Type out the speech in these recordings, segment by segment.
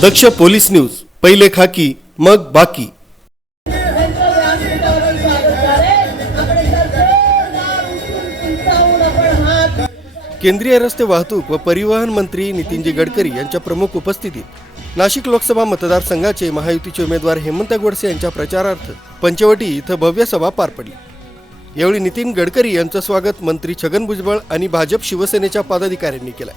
दक्ष police news पहिले खाकी मग बाकी केंद्रीय रस्ते वाहतूक व परिवहन मंत्री नितीनजी गडकरी यांच्या प्रमुख उपस्थितीत नाशिक लोकसभा मतदारसंघाचे महायुतीचे उमेदवार हेमंत गोडसे यांच्या प्रचारार्थ पंचवटी इथं भव्य सभा पार पडली यावेळी नितीन गडकरी यांचं स्वागत मंत्री छगन भुजबळ आणि भाजप शिवसेनेच्या पदाधिकाऱ्यांनी केलं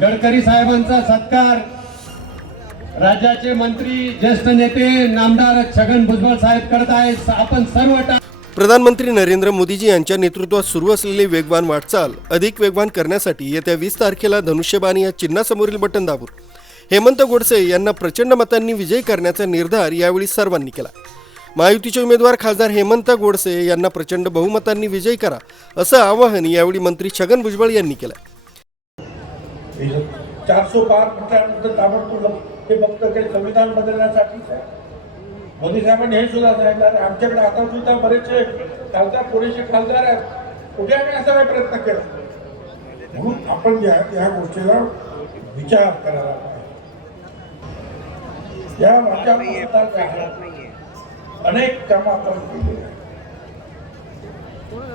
गडकरी साहेबांचा सत्कार राज्याचे मंत्री ज्येष्ठ नेते नामदार छगन भुजबळ साहेब करत आहेत आपण सर्व प्रधानमंत्री नरेंद्र मोदीजी यांच्या नेतृत्वात सुरू असलेली वेगवान वाटचाल अधिक वेगवान करण्यासाठी येत्या वीस तारखेला धनुष्यबाणी या चिन्हासमोरील बटन दाबून हेमंत गोडसे यांना प्रचंड मतांनी विजय करण्याचा निर्धार यावेळी सर्वांनी केला महायुतीचे उमेदवार खासदार हेमंत गोडसे यांना प्रचंड बहुमतांनी विजय करा असं आवाहन यावेळी मंत्री छगन भुजबळ यांनी केलं चारशे पाच म्हटल्यानंतर ताबडतोब हे फक्त काही संविधान बदलण्यासाठीच आहे मोदी साहेबांनी हे सुद्धा सांगितलं आणि आमच्याकडे आता सुद्धा बरेचसे खासदार पुरेसे खासदार आहेत कुठे आम्ही असा काही प्रयत्न केला म्हणून आपण ज्या या गोष्टीचा विचार करायला पाहिजे या वाचा अनेक कामं आपण केली आहेत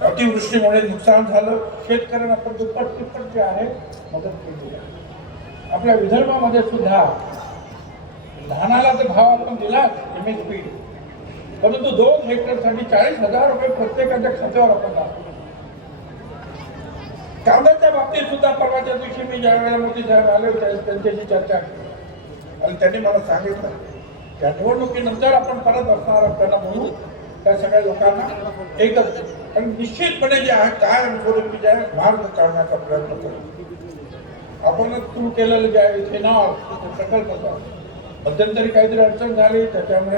अतिवृष्टीमुळे नुकसान झालं शेतकऱ्यांना आपण दुप्पट तिप्पट जे आहे मदत केली आपल्या विदर्भामध्ये सुद्धा धानाला तर भाव आपण दिला एम एस पी परंतु दोन हेक्टरसाठी चाळीस हजार रुपये प्रत्येकाच्या खात्यावर आपण कांद्याच्या बाबतीत सुद्धा परवाच्या दिवशी मी ज्या वेळेला मोदी साहेब आले होते त्यांच्याशी चर्चा केली आणि त्यांनी मला सांगितलं त्या निवडणुकीनंतर आपण परत असणार त्यांना म्हणून त्या सगळ्या लोकांना एकच पण निश्चितपणे जे आहे काय अनुसरून जे आहे मार्ग काढण्याचा प्रयत्न करतो आपणच सुरू केलेलं जे आहे ते नाव प्रकल्प मध्यंतरी काहीतरी अडचण झाली त्याच्यामुळे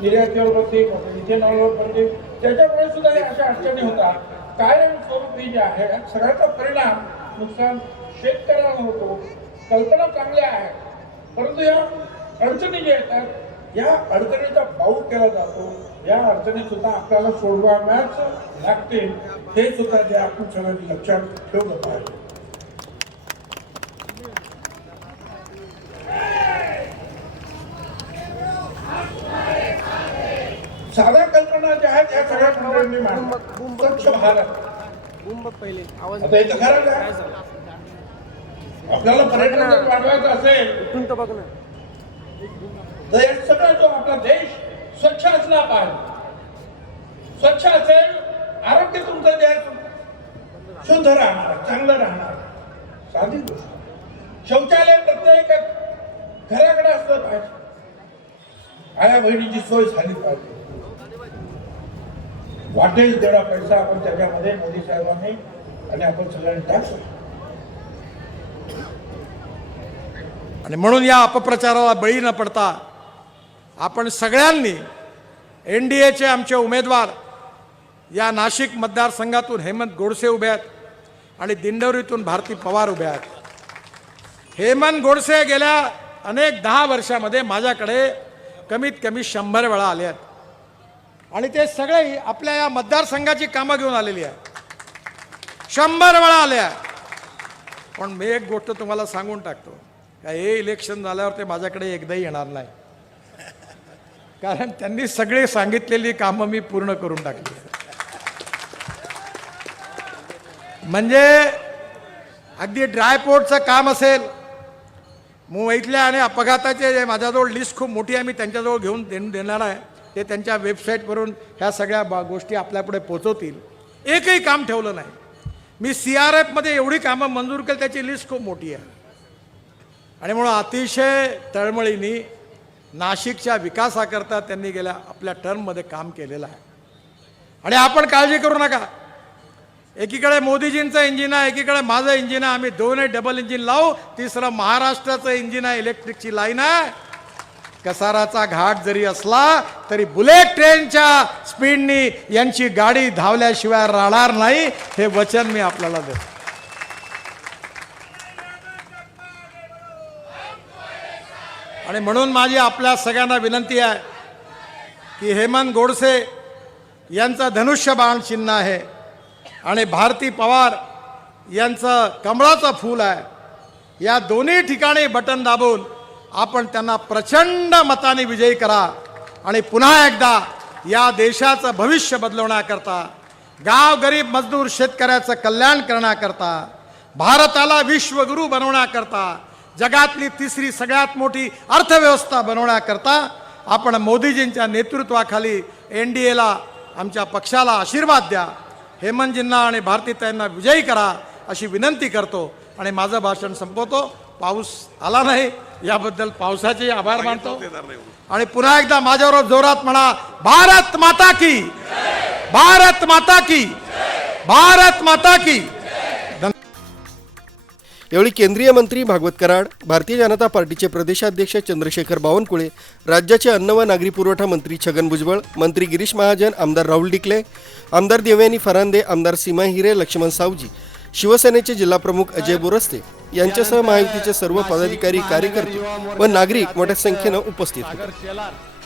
निर्यातीवर इथे इथेनॉलवर बघते त्याच्यामुळे सुद्धा अशा अडचणी होतात कायमस्वरूपी जे आहे सगळ्याचा परिणाम नुकसान शेतकऱ्यांना होतो कल्पना चांगल्या आहेत परंतु या अडचणी ज्या येतात या अडचणीचा भाऊ केला जातो या अडचणी सुद्धा आपल्याला सोडवाव्याच लागतील हे सुद्धा जे आपण सगळ्यांनी लक्षात ठेवलं पाहिजे साध्या कल्पना ज्या आहेत या सगळ्या मंडळांनी मांडल्या स्वच्छ भारत आपल्याला पर्यटन वाढवायचं असेल तर सगळा जो आपला देश स्वच्छ असला पाहिजे स्वच्छ असेल आरोग्य तुमचं द्यायच शुद्ध राहणार चांगलं राहणार साधी गोष्ट शौचालय प्रत्येक घराकडे असलं पाहिजे आया बहिणीची सोय झाली पाहिजे वाटेल तेवढा पैसा आपण त्याच्यामध्ये मोदी साहेबांनी आणि आपण सगळ्यांनी टाकतो आणि म्हणून या अपप्रचाराला बळी न पडता आपण सगळ्यांनी एन डी एचे आमचे उमेदवार या नाशिक मतदारसंघातून हेमंत गोडसे उभे आहेत आणि दिंडौरीतून भारती पवार उभे आहेत हेमंत गोडसे गेल्या अनेक दहा वर्षामध्ये माझ्याकडे कमीत कमी शंभर वेळा आले आहेत आणि ते सगळे आपल्या या मतदारसंघाची कामं घेऊन आलेली आहे शंभर वेळा आले पण मी एक गोष्ट तुम्हाला सांगून टाकतो का हे इलेक्शन झाल्यावर ते माझ्याकडे एकदाही येणार नाही कारण त्यांनी सगळे सांगितलेली कामं मी पूर्ण करून टाकली म्हणजे अगदी ड्रायपोर्टचं काम असेल मुंबईतल्या आणि अपघाताचे माझ्याजवळ लिस्ट खूप मोठी आहे मी त्यांच्याजवळ घेऊन देण देणार आहे ते त्यांच्या वेबसाईटवरून ह्या सगळ्या बा गोष्टी आपल्यापुढे पोचवतील एकही काम ठेवलं नाही मी सी आर एफमध्ये एवढी कामं मंजूर केली त्याची लिस्ट खूप मोठी आहे आणि म्हणून अतिशय तळमळीनी नाशिकच्या विकासाकरता त्यांनी गेल्या आपल्या टर्ममध्ये काम केलेलं आहे आणि आपण काळजी करू नका एकीकडे मोदीजींचं इंजिन आहे एकीकडे माझं इंजिन आहे आम्ही दोनही डबल इंजिन लावू तिसरं महाराष्ट्राचं इंजिन आहे इलेक्ट्रिकची लाईन आहे कसाराचा घाट जरी असला तरी बुलेट ट्रेनच्या स्पीडनी यांची गाडी धावल्याशिवाय राहणार नाही हे वचन मी आपल्याला देतो आणि म्हणून माझी आपल्या सगळ्यांना विनंती आहे की हेमंत गोडसे यांचं बाण चिन्ह आहे आणि भारती पवार यांचं कमळाचं फूल आहे या दोन्ही ठिकाणी बटन दाबून आपण त्यांना प्रचंड मताने विजयी करा आणि पुन्हा एकदा या देशाचं भविष्य बदलवण्याकरता गाव गरीब मजदूर शेतकऱ्याचं कल्याण करण्याकरता भारताला विश्वगुरू बनवण्याकरता जगातली तिसरी सगळ्यात मोठी अर्थव्यवस्था बनवण्याकरता आपण मोदीजींच्या नेतृत्वाखाली एन डी एला आमच्या पक्षाला आशीर्वाद द्या हेमंतजींना आणि भारतीतांना विजयी करा अशी विनंती करतो आणि माझं भाषण संपवतो पाऊस आला नाही याबद्दल पावसाचे आभार मानतो आणि पुन्हा एकदा माझ्यावर जोरात म्हणा भारत माता की भारत माता की भारत माता की यावेळी केंद्रीय मंत्री भागवत कराड भारतीय जनता पार्टीचे प्रदेशाध्यक्ष चंद्रशेखर बावनकुळे राज्याचे अन्न व नागरी पुरवठा मंत्री छगन भुजबळ मंत्री गिरीश महाजन आमदार राहुल डिकले आमदार देवयानी फरांदे आमदार सीमा हिरे लक्ष्मण सावजी शिवसेनेचे जिल्हाप्रमुख अजय बोरस्ते यांच्यासह महायुतीचे सर्व पदाधिकारी कार्यकर्ते व नागरिक मोठ्या संख्येनं उपस्थित होते